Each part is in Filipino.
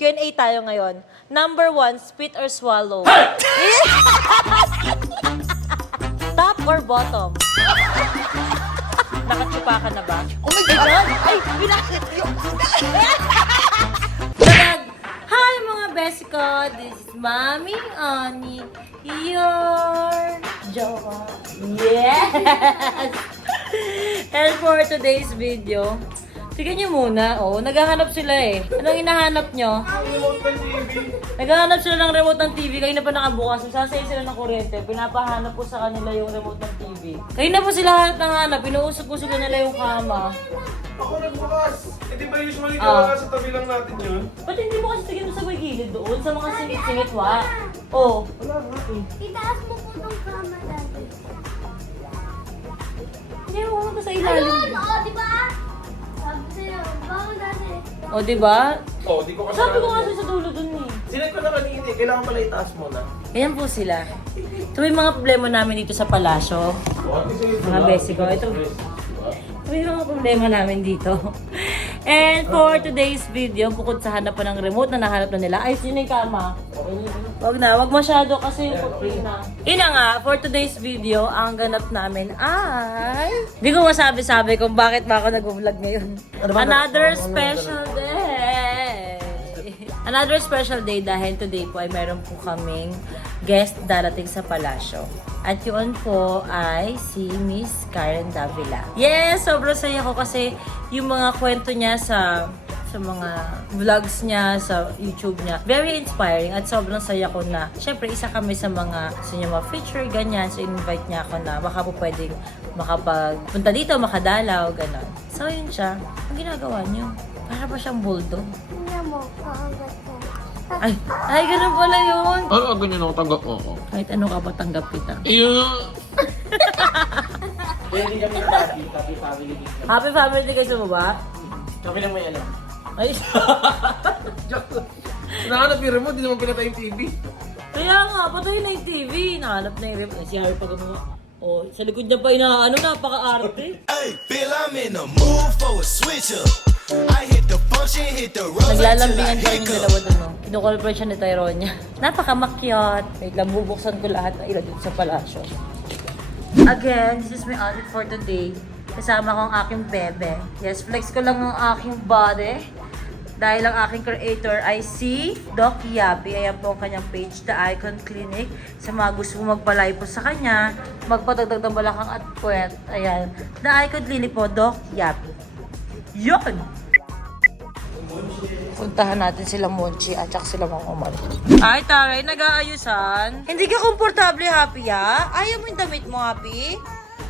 Q&A tayo ngayon. Number 1, spit or swallow? Top or bottom? Nakatsupa ka na ba? Oh my God! Ay, pinakit yung... Dalag! Hi mga best ko! This is Mami Ani, your jowa. Yes! And for today's video, tignan nyo muna. Oh, naghahanap sila eh. Anong hinahanap nyo? Naghahanap sila ng remote ng TV. Kayo na pa nakabukas. Sasaya sila ng kuryente. Pinapahanap po sa kanila yung remote ng TV. Kayo na po sila hanap. Pinuusap-usap nila yung kama. Ako nagbukas. Eh di ba usually gawa sa tabi lang natin yun? Ba't hindi mo kasi tignan sa may gilid doon? Sa mga singit-singit, wa? Oh. Wala nga eh. Itaas mo po itong kama dati. Hindi mo pumunta sa ilalim. Ayun! O, di ba? Sabi sa'yo, bawal dati. O, diba? Oh, di ko kasi Sabi ko kasi sa dulo dun eh. Sinet ko na kanina eh. Kailangan pala itaas mo na. Ayan po sila. Ito yung mga problema namin dito sa palasyo. Mga besi ko. Ito yung mga problema namin dito. And for today's video, bukod sa hanap pa ng remote na nahanap na nila, ayos yun yung kama. Wag masyado kasi yung kutina. Ina nga, for today's video, ang ganap namin ay... Hindi ko masabi-sabi kung bakit ba ako nag-vlog ngayon. Another special day! Another special day dahil today po ay meron po kaming guest darating sa palasyo. At yun po ay si Miss Karen Davila. Yes! Sobrang saya ko kasi yung mga kwento niya sa mga vlogs niya, sa YouTube niya. Very inspiring at sobrang saya ko na syempre isa kami sa mga feature ganyan. So invite niya ako na baka po pwedeng makapagpunta dito, makadalaw, gano'n. So yun siya. Ang ginagawa niyo? Para ba siyang bulldog? Tingnan mo, kaangat ko. Ay, ganun pala yun. Ano ganyan ako tanggap mo ako? Kahit ano ka pa tanggap kita. Iyo! Pwede kami happy family din. Happy family din kayo mo ba? Kami lang may alam. Ay, Nahanap yung remote, di naman pinatay yung TV. kaya nga, patay na yung TV. Nahanap na yung remote. Si Harry pa gumawa. Oh, sa likod niya pa inaano, napaka-arte. Hey, feel I'm in the mood for a switch up. I hit the function, hit the road. Naglalambingan pa yung dalawa dun, no? Kinukulpre siya ni Tyronia. Napaka-makyat. Wait lang, bubuksan ko lahat ng ila dito sa palasyo. Again, this is my outfit for today. Kasama ko ang aking bebe. Yes, flex ko lang ang aking body. Dahil ang aking creator ay si Doc Yapi. Ayan po ang kanyang page, The Icon Clinic. Sa mga gusto mo magpalay po sa kanya, magpatagdag ng balakang at puwet. Ayan, The Icon Clinic po, Doc Yapi. Yun! Puntahan natin sila Monchi at saka sila Mang Omar. Ay, taray, nag-aayusan. Hindi ka komportable, Happy, ha? Ayaw mo yung damit mo, Happy?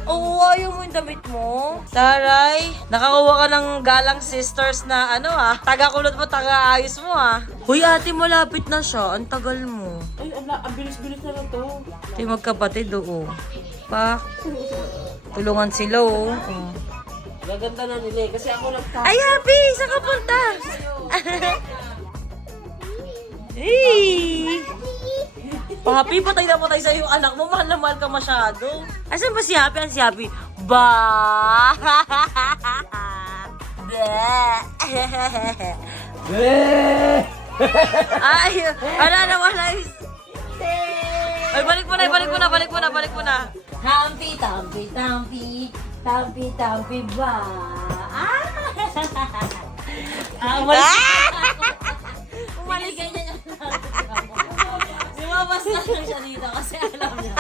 Oo, ayaw mo yung damit mo. Taray, nakakuha ka ng galang sisters na ano, ha? Taga-kulot mo, taga-ayos mo, ha? Huy, ate, malapit na siya. Ang tagal mo. Ay, ang bilis-bilis na lang to. Ito yung magkapatid, oo. Pa, tulungan sila, oh. Gaganda na nila eh, kasi ako lang Ay, Happy! Saan ka punta? Hey! Happy, patay na patay sa'yo yung anak mo. Mahal na mahal ka masyado. Asan ba si Happy? Ang si Happy? Ba! Ay! Wala na, wala. Ay, balik mo na. Tampi, tampi, tampi. Tampi, tampi ba? Umalik ganyan yung lumabas na lang siya dito kasi alam niya.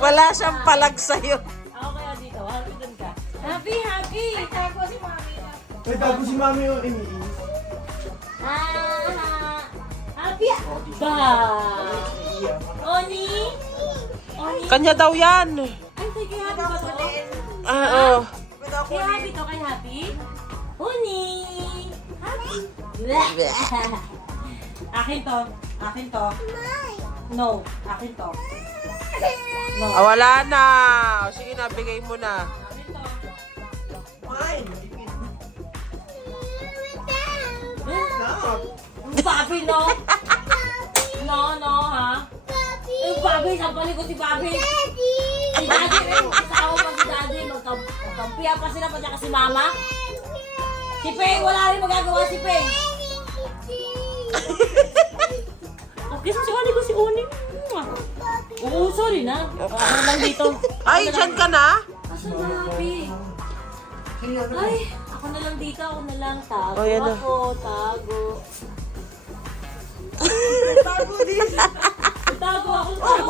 Wala siyang palag sa'yo. Ako kaya dito, happy dun ka. Happy, happy! Tago si mami. Ay, bago si mami yung iniis. Happy ba? Oni? Oni? Kanya daw yan. Ay, sige, happy ba to? Oo. Kay happy to, kay happy? Oni! Happy? Akin to. Akin to. No, akin to. No. Wala na. Sige na, bigay mo na. Akin to. Ang papi, no? No, ha? Ang papi, sampalin ko si papi. Si daddy, kasama pa si daddy. Magkampiya pa sila, pati kasi mama. Si Pei, wala rin magagawa si Pei. Okay, sasali ko si Oni. Oo, sorry na. Ako na lang dito. Ay, dyan ka na? Asan na, Happy? Ay, ako na lang dito. Ako na lang. Tago Oh, yan na. ako. Tago. Tago din. Tago ako. Tago.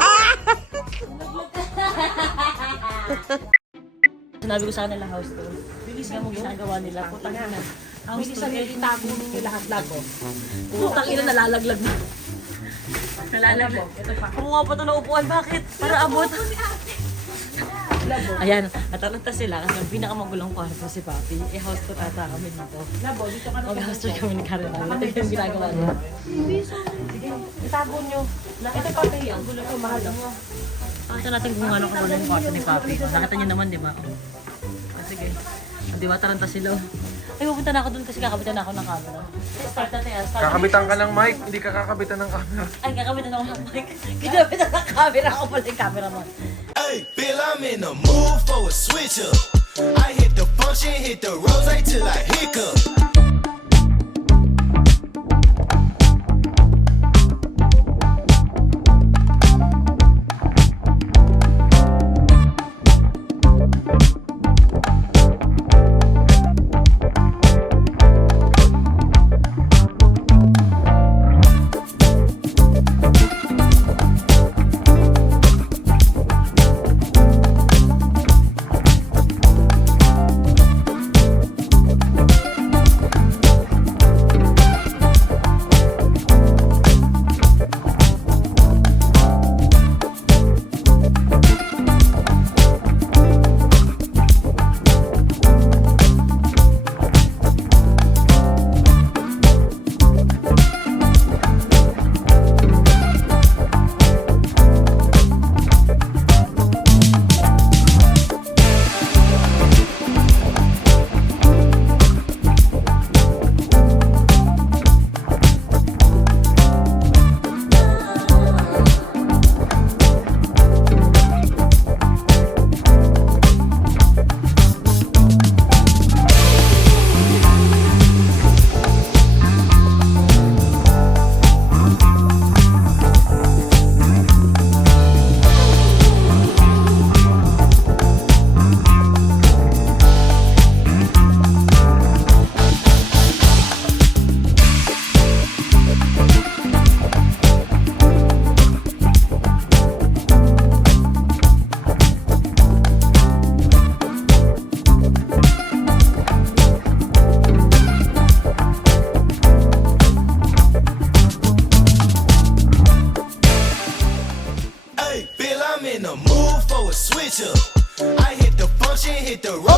Sinabi ko sa kanila house tour. Bilisan mo ginagawa nila. Putang ina. House tour. Bilisan itago ninyo lahat-lahat ko. Putang ina, nalalaglag na. Nalalaglag. Kumuha pa ito na upuan. Bakit? Para abot. Ayan, natalanta sila kasi ang pinakamagulong kwarto si Papi. House tour ata kami dito. Labo, dito ka na. House tour kami ni Karen. Ito yung ginagawa nila. Sige, itago nyo. Ito Papi, ang gulo ko, mahal mo. Pakita natin kung ano kagulo yung kwarto ni Papi. Nakita nyo naman, di ba? Sige. Di ba, taranta sila. Ay, pupunta na ako dun kasi kakabitan na ako ng camera. Start natin, start. Kakabitan ka ng mic, hindi ka kakabitan ng camera. Ay, kakabitan ako ng mic. Kinabitan ng camera. Ako pala yung camera mo. Hey, Bill, I'm in the mood for a switch up. I hit the function, hit the rose till I hiccup.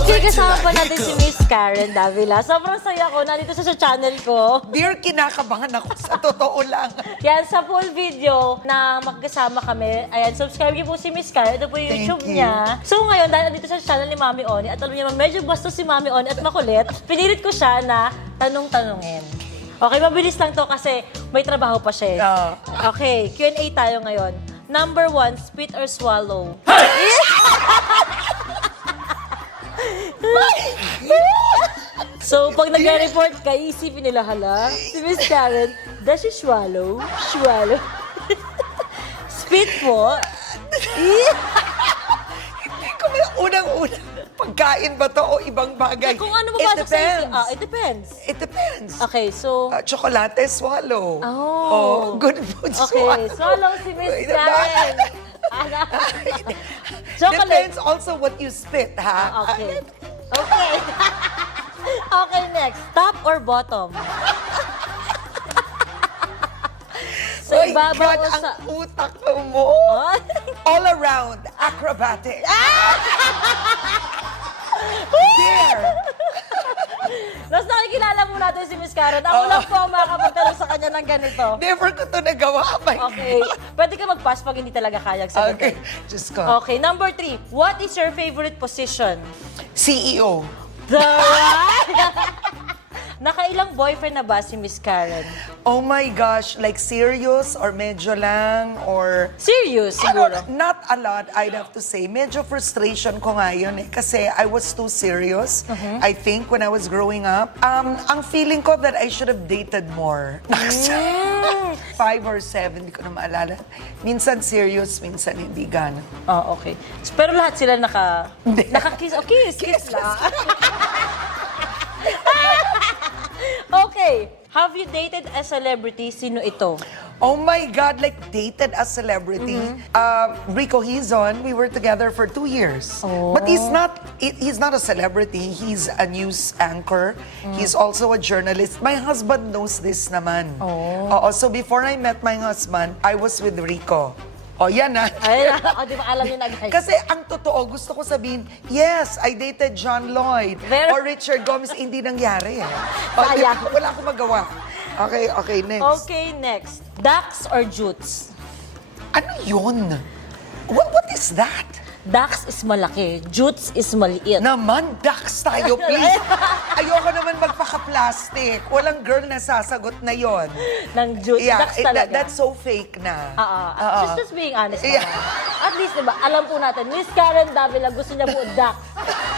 Okay, kasama pa natin si Miss Karen Davila. Sobrang saya ko. Nandito siya sa channel ko. Dear, kinakabahan ako sa totoo lang. Yan, sa full video na magkasama kami, ayan, subscribe niyo po si Miss Karen. Ito po yung Thank YouTube you. niya. So ngayon, dahil nandito sa channel ni Mami Oni, at alam niyo naman, medyo bastos si Mami Oni at makulit, pinilit ko siya na tanong-tanungin. Okay, mabilis lang to kasi may trabaho pa siya. Okay, Q&A tayo ngayon. Number 1, spit or swallow? So, pag nag-report ka, iisipin nila, hala, si Miss Karen, does she swallow? Swallow. Spit po. Kung unang-unang pagkain ba to o ibang bagay? Kung ano It mapasok sa isip, depends. it depends. It depends. Okay, so, Chocolate, swallow. Oh. Good food, okay, swallow si Miss Wait, Karen. Ano? Chocolate. Depends also what you spit, ha? Okay. Okay. Okay, next. Top or bottom? So, Oy, ibabaw God, o ang sa... utak mo. Ay. All around, acrobatic. There. Tapos nakikilala mo natin si Miss Karen. Ako lang po ang makakapagtanong sa kanya ng ganito. Never ko to nagawa. My Okay. God. Pwede ka mag-pass pag hindi talaga kayang sagutin. Okay, just go. Okay, number 3. What is your favorite position? CEO. The right! Nakailang boyfriend na ba si Miss Karen? Oh my gosh, like serious or medyo lang or... Serious, siguro. Not a lot, I'd have to say. Medyo frustration ko nga yun eh. Kasi I was too serious, I think, when I was growing up. Ang feeling ko that I should have dated more. 5 or 7, di ko na maalala. Minsan serious, minsan hindi gana. Oh, okay. Pero lahat sila naka-kiss. Oh, kiss lang. Okay. Have you dated a celebrity? Sino ito? Oh my God, like dated a celebrity. Rico Hizon, we were together for 2 years. But he's not a celebrity. He's a news anchor. He's also a journalist. My husband knows this naman. Oo, so before I met my husband, I was with Rico. Oh, yan na. Ay, di ba alam niyo na guys? Kasi ang totoo, gusto ko sabihin, yes, I dated John Lloyd Very- or Richard Gomez. Hindi nangyari eh. Oh, Sayang. wala akong magawa. Okay, next. Okay, next. Dax or Jutes? Ano yun? What is that? Dax is malaki, Jutes is maliit. Naman, Dax tayo, please. Ayoko naman magpaka-plastic. Walang girl na sasagot na yon. Ng Jutes, Dax talaga. That's so fake na. Just being honest Yeah. naman. At least, diba, alam po natin, Miss Karen Davila, gusto niya po Dax.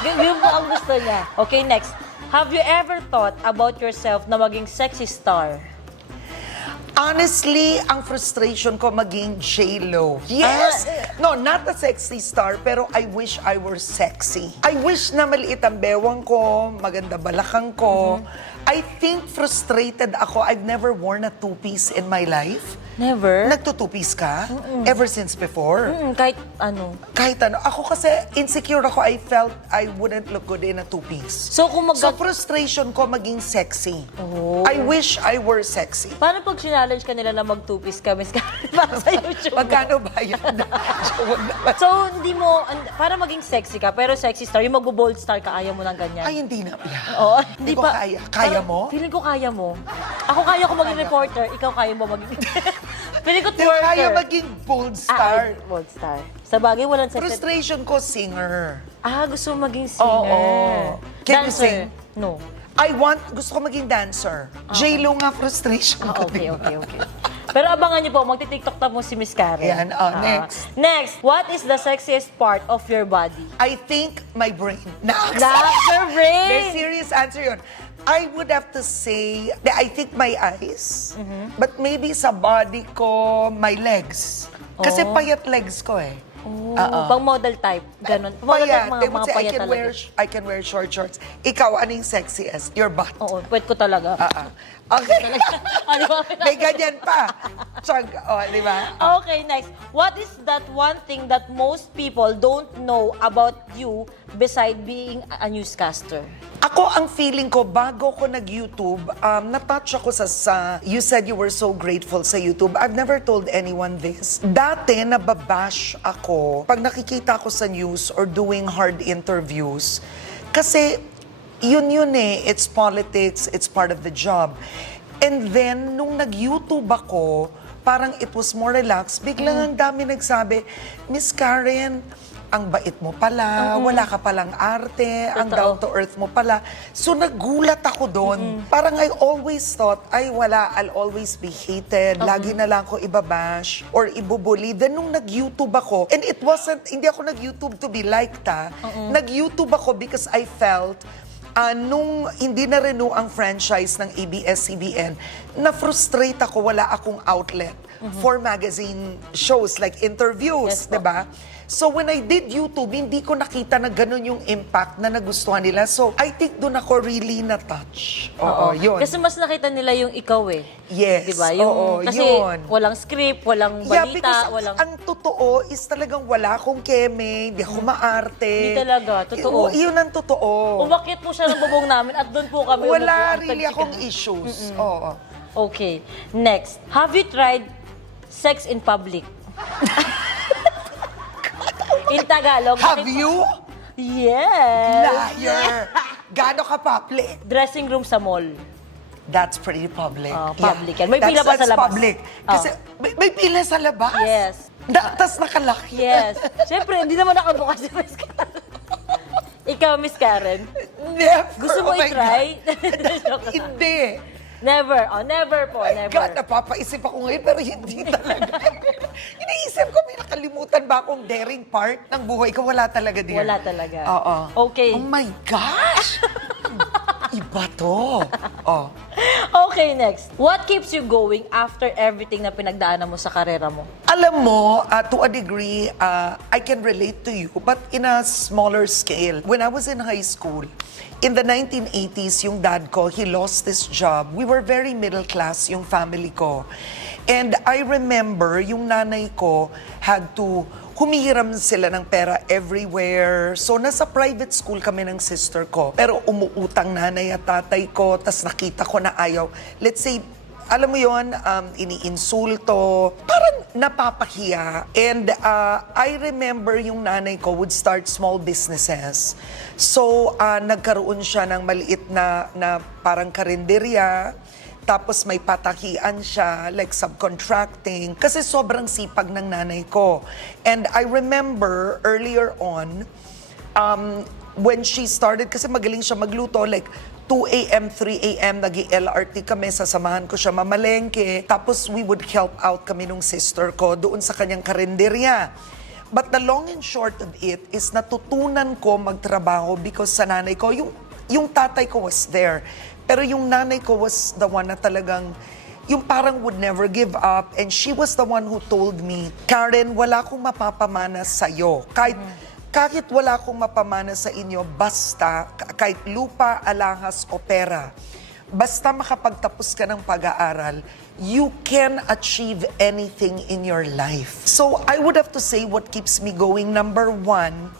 Yun po ang gusto niya. Okay, next. Have you ever thought about yourself na maging sexy star? Honestly, ang frustration ko maging J-Lo. Yes! No, not a sexy star, pero I wish I were sexy. I wish na maliit ang bewang ko, maganda balakang ko. I think frustrated ako. I've never worn a two-piece in my life. Never? Nagto-two-piece ka? Ever since before? Kahit ano. Kahit ano. Ako kasi insecure ako. I felt I wouldn't look good in a two-piece. So, kung So, frustration ko maging sexy. I wish I were sexy. Paano pag challenge ka nila na mag-two-piece ka, Miss Karen, para sa YouTube? Magkano ba yan? Huwag naman. So, hindi mo, para maging sexy ka, pero sexy star, yung mag-bold star ka, ayaw mo ng ganyan. Ay, hindi na. Oo, Hindi ko kaya. Kaya mo? Feeling ko kaya mo. Ako kaya ko maging reporter, ikaw kaya mo maging... Feeling ko Hindi ko twerker. kaya maging bold star. Bold star. Sa bagay, walang sexy. Frustration ko, singer. Gusto mo maging singer. Oo. Can you sing? No. Gusto ko maging dancer. J-Lo nga frustration ko. Okay. diba? Pero abangan niyo po, magti-tiktok na po si Miss Karen. Yan, next. Next, what is the sexiest part of your body? I think my brain. Next. That's your brain! Very serious answer yun. I would have to say, I think my eyes. But maybe sa body ko, my legs. Kasi payat legs ko eh. Pang model type, ganun. Model type, Payat. They would mga say, payat talaga. I can wear short shorts. Ikaw, anong sexiest? Your butt. Oo, pwede ko talaga. Okay. Di ba? May ganyan pa. Di ba? Okay, next. What is that one thing that most people don't know about you beside being a newscaster? Ako, ang feeling ko, bago ko nag-YouTube, na-touch ako sa you said you were so grateful sa YouTube. I've never told anyone this. Dati, nababash ako pag nakikita ko sa news or doing hard interviews. Kasi, yun eh. It's politics. It's part of the job. And then, nung nag-YouTube ako, parang it was more relaxed. Biglang ang dami nagsabi, Miss Karen, ang bait mo pala, wala ka palang arte, ang down-to-earth mo pala. So nagulat ako doon. Parang I always thought, ay wala, I'll always be hated. Lagi na lang ko ibabash or ibubuli. Then nung nag-YouTube ako, and it wasn't, hindi ako nag-YouTube to be liked Nag-YouTube ako because I felt, nung hindi na renew ang franchise ng ABS-CBN, na-frustrate ako, wala akong outlet for magazine shows like interviews, Yes, di ba? So when I did YouTube, hindi ko nakita na ganun yung impact na nagustuhan nila. So I think doon ako really na-touch. Oo, yun. Kasi mas nakita nila yung ikaw eh. Yes, Diba? oo, kasi yun. walang script, walang Yeah, balita, because walang... ang totoo is talagang wala akong keme, hindi ako maarte. Hindi talaga, totoo. Yun ang totoo. Umakyat po siya ng bubong namin at doon po kami Wala umupo. really akong issues. Oo. Okay. Next. Have you tried sex in public? In Tagalog. Have you? Yes. Liar! Gano ka public? Dressing room sa mall. That's pretty public. Public yan. May pila pa sa That's labas. public. Kasi may pila sa labas? Yes. Tapos nakalaki. Yes. Siyempre, hindi naman nakabukas si Miss Karen. Ikaw, Miss Karen. Never. Gusto mo Oh my i-try? God. Hindi. Never. Oh, never po. My God, Never. napapaisip ako ngayon, pero hindi talaga. Iniisip ko, may nakalimutan ba akong daring part ng buhay ko? Wala talaga, dear. Wala talaga. Oo. Okay. Oh my gosh! Iba to. Oh. Okay, next. What keeps you going after everything na pinagdaanan mo sa karera mo? Alam mo, to a degree, I can relate to you, but in a smaller scale. When I was in high school, in the 1980s, yung dad ko, he lost his job. We were very middle class, yung family ko. And I remember, yung nanay ko had to humihiram sila ng pera everywhere. So, nasa private school kami ng sister ko. Pero umuutang nanay at tatay ko, tas nakita ko na ayaw. Let's say, alam mo yon, iniinsulto, parang napapahiya. And I remember yung nanay ko would start small businesses. So, nagkaroon siya ng maliit na parang karinderya. Tapos may patakian siya, like subcontracting. Kasi sobrang sipag ng nanay ko. And I remember earlier on, when she started, kasi magaling siya magluto, like 2 a.m., 3 a.m., nag-LRT kami, sasamahan ko siya mamalengke. Tapos we would help out kami nung sister ko doon sa kanyang karinderya. But the long and short of it is natutunan ko magtrabaho because sa nanay ko, yung tatay ko was there. Pero yung nanay ko was the one na talagang, yung parang would never give up. And she was the one who told me, Karen, wala akong mapapamana sa'yo. Kahit wala akong mapamana sa inyo, basta, kahit lupa, alahas o pera, basta makapagtapos ka ng pag-aaral, you can achieve anything in your life. So I would have to say what keeps me going, number one,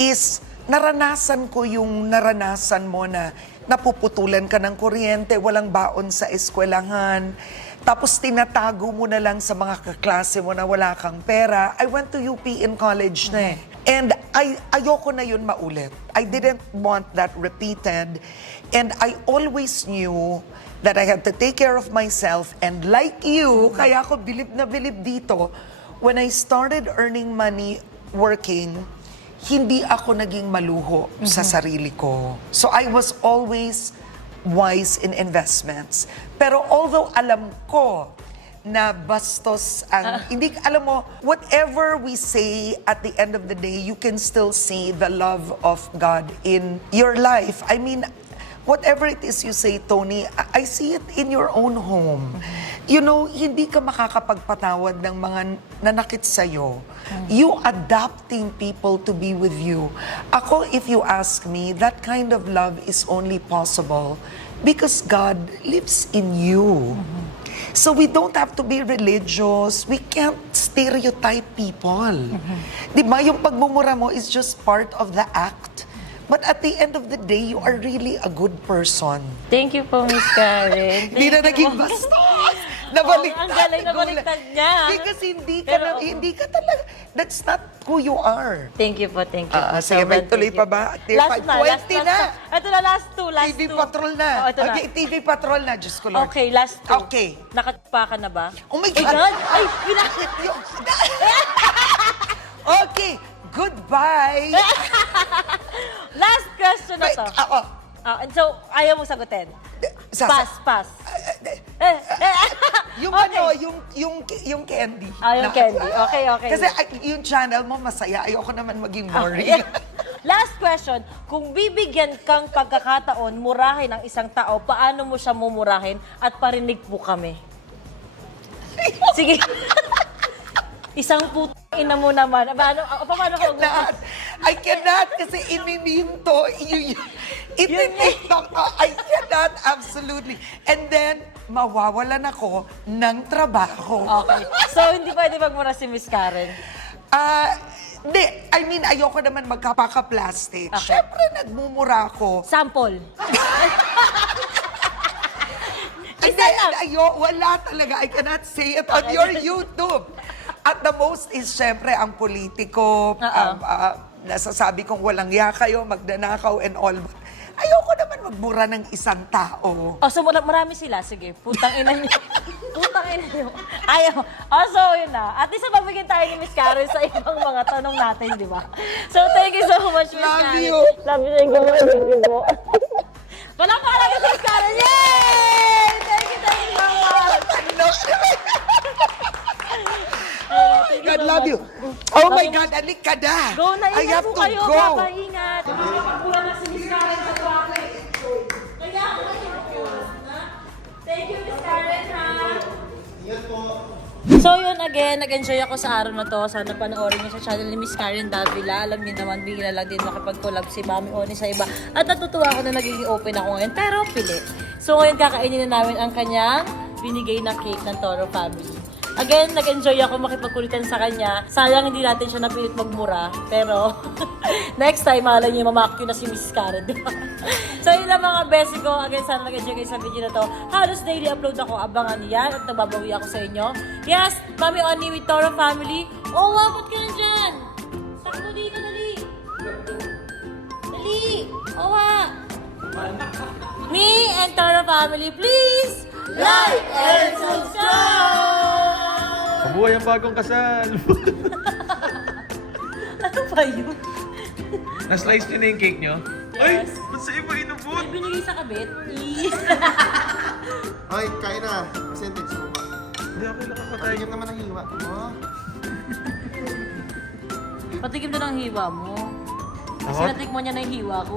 is naranasan ko yung naranasan mo na napuputulan ka ng kuryente, walang baon sa eskwelahan, tapos tinatago mo na lang sa mga kaklase mo na wala kang pera. I went to UP in college na eh. And ayoko na yun maulit. I didn't want that repeated. And I always knew that I had to take care of myself. And like you, kaya ako bilib na bilib dito, when I started earning money working, hindi ako naging maluho sa sarili ko. So I was always wise in investments. Pero although alam ko na bastos ang, hindi, alam mo, whatever we say at the end of the day, you can still see the love of God in your life. I mean, whatever it is you say, Tony, I see it in your own home. You know, hindi ka makakapagpatawad ng mga nanakit sa'yo. You adapting people to be with you. Ako, if you ask me, that kind of love is only possible because God lives in you. So we don't have to be religious. We can't stereotype people. Di ba? Yung pagmumura mo is just part of the act. But at the end of the day, you are really a good person. Thank you po, Miss Karen. Hindi na Thank you naging po. bastos! Nabaliktad. Oo, ang galing, nabaliktad niya. Because hindi Pero, ka talaga, that's not who you are. Thank you po, thank you po. Sige, may Sobrang tuloy thank pa you. ba? Tier Last five, na, 20 na. Ito na, last two. TV Patrol na. Oh, ito na. Okay, TV Patrol na, Diyos ko Lord. Okay, last two. Okay. Nakatpa ka na ba? Oh my Oh God! God! Ay, pinakit! Okay, goodbye! Last question na Wait, to. ako. And so, ayaw mo sagutin? Pass. Yung Okay. ano, yung candy. Yung candy. Okay. Kasi yung channel mo masaya. Ayoko naman maging boring. Okay. Last question, kung bibigyan kang pagkakataon murahin ang isang tao, paano mo siya mumurahin at parinig po kami? Sige. Isang ina mo naman. Paano ka I cannot kasi inininto. Itiniktok ko. I cannot, absolutely. And then, mawawalan ako ng trabaho. Okay. So, hindi pwede magmura si Miss Karen? Hindi. I mean, ayoko naman magkapaka-plastic. Okay. Siyempre, nagmumura ako. Sample. Hindi, wala talaga. I cannot say it on Okay. your YouTube. At the most is, syempre, ang politiko, nasasabi kong walang ya kayo, magdanakaw and all. But ayoko naman magmura ng isang tao. So marami sila. Sige, putang ina niyo. Putang ina niyo. Ayaw. So yun na. At least mabigyan tayo ni Miss Karen sa ibang mga tanong natin, di ba? So thank you so much, Miss Love Karen. you. Love you. Thank you po. Palakpakan natin si Miss Karen. Yay! thank you so much. God love you. Oh my God, alik ka na. Go na, I ingat have po to kayo. go. Bye-bye, ingat. Nakakapulan na si Miss Karen sa traffic. Kaya ako na. Thank you, Miss Karen, ha? So yun, again, nag-enjoy ako sa araw na to. Sana panoorin niyo sa channel ni Miss Karen Davila. Alam niyo naman, bigla lang din makipag-collab si Mami Oni sa iba. At natutuwa ako na nagiging open ako ngayon, pero pilit. So ngayon, kakainin na namin ang kanyang binigay na cake ng Toro family. Again, nag-enjoy ako makipagkulitan sa kanya. Sayang hindi natin siya napilit magmura. Pero, next time, malay niyo, mamakyo na si Miss Karen, di ba? So, yun lang mga besi ko. Again, sana nag-enjoy kayo sa video na to. Halos daily upload ako. Abangan niyan at nababawi ako sa inyo. Yes, Mami Oni with Toro family. Oh, wapot ka na dyan! Sakto dito, dali! Dali! Owa! Me and Toro family, please! Like and subscribe! Mabuhay ang bagong kasal. Ano ba yun? Na-slice nyo na yung cake nyo? Ay, ba't sa iba inubot? May binigay sa kabit. Hoy, kain na. Percentage mo ba? Hindi ako lang kapatay. Patigim naman ang hiwa mo. Patikim na ng hiwa mo. Kasi Ako? natikman niya na yung hiwa ko.